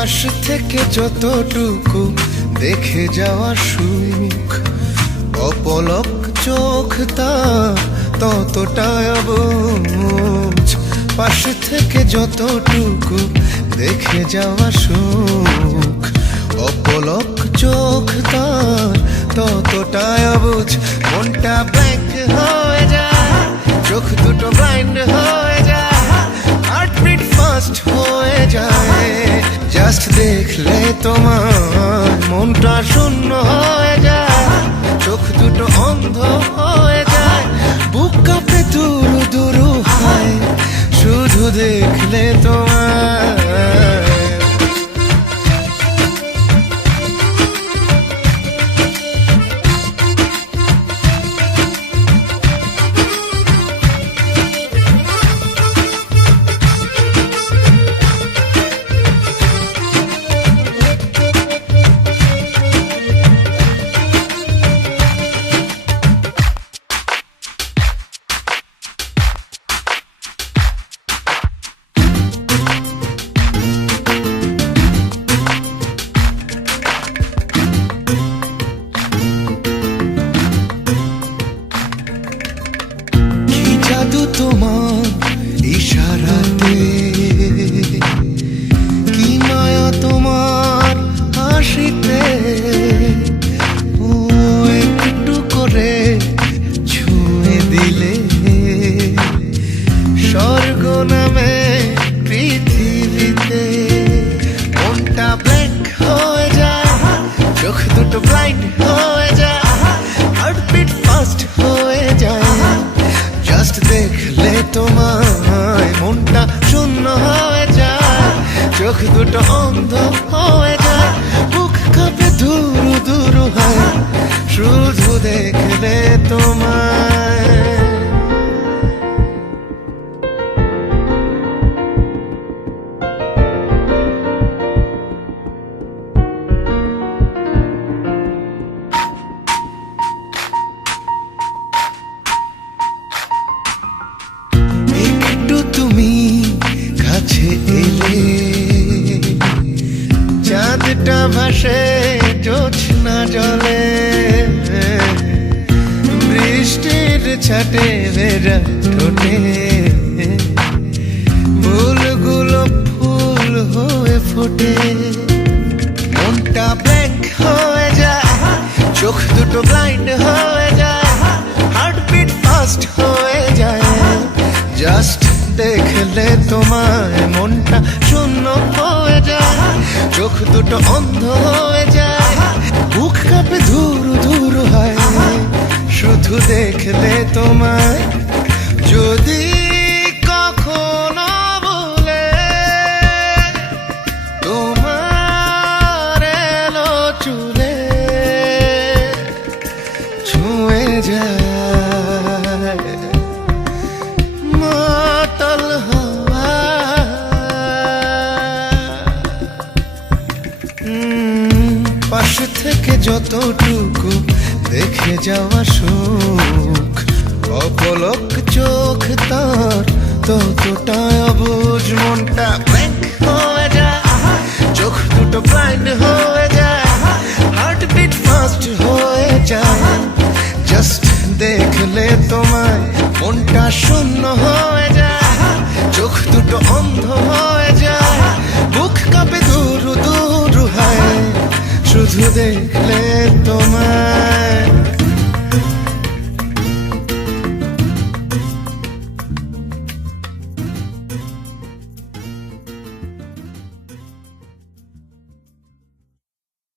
পাশ থেকে যতটুকু দেখে যাওয়া সুখ, অপলক চোখ তার ততটাই অবুঝ। পাশ থেকে যতটুকু দেখে যাওয়া সুখ, অপলক চোখ তার ততটাই অবুঝ। মনটা ব্ল্যাঙ্ক হয়ে যায়, চোখ দুটো ব্লাইন্ড হয়ে যায়, হার্টবিট ফাস্ট হয়ে যায়। জাস্ট দেখলে তোমার মনটা শূন্য হয়ে যায়, চোখ দুটো অন্ধ হয়ে যায়, বুক কাঁপে দুরু দুরু হয় শুধু দেখলে তোমার। জাদু তোমার ইশারাতে, কি মায়া তোমার হাসিতে, ও একটু করে ছুঁয়ে দিলে স্বর্গ নামে পৃথিবীতে। মনটা ব্ল্যাঙ্ক হয়ে যায়, চোখ দুটো ব্লাইন্ড হয়ে যায়, হার্টবিট ফাস্ট হয়ে যায়। জাস্ট দেখলে তোমায় মনটা শূন্য হয়ে যায়, চোখ দুটো অন্ধ হয়ে যায়, বুক কাঁপে দুরু দুরু হয় শুধু দেখলে তোমায়। তুমি কাছে এলে চাঁদটা ভাসে জোছনা জলে, বৃষ্টির ছাটে ভেজা ঠোঁটে ফুলগুলো ফুল হয়ে ফোটে। মনটা ব্ল্যাঙ্ক হয়ে যায়, চোখ দুটো ব্লাইন্ড হয়ে যায়, হার্টবিট ফাস্ট হয়ে যায়। জাস্ট দেখলে তোমায় মনটা শূন্য হয়ে যায়, চোখ দুটো অন্ধ হয়ে যায়, বুক কাঁপে ধুরু ধুরু হয় শুধু দেখলে তোমায়। যদি কখনো বলে তোমার এলো চুলে ছুঁয়ে যায় মাতাল হাওয়া, পাশ থেকে যতটুকু দেখে যাওয়া সুখ, অপলক চোখ তার ততটাই অবুঝ। মনটা ব্ল্যাঙ্ক হয়ে যায়, চোখ দুটো ব্লাইন্ড হয়ে যায়, হার্টবিট ফাস্ট হয়ে যায়। জাস্ট দেখলে তোমায় মনটা শূন্য হয়ে যায়, চোখ দুটো অন্ধ হয়ে যায়, বুক কাঁপে দুরু দুরু হয় শুধু দেখলে তোমায়।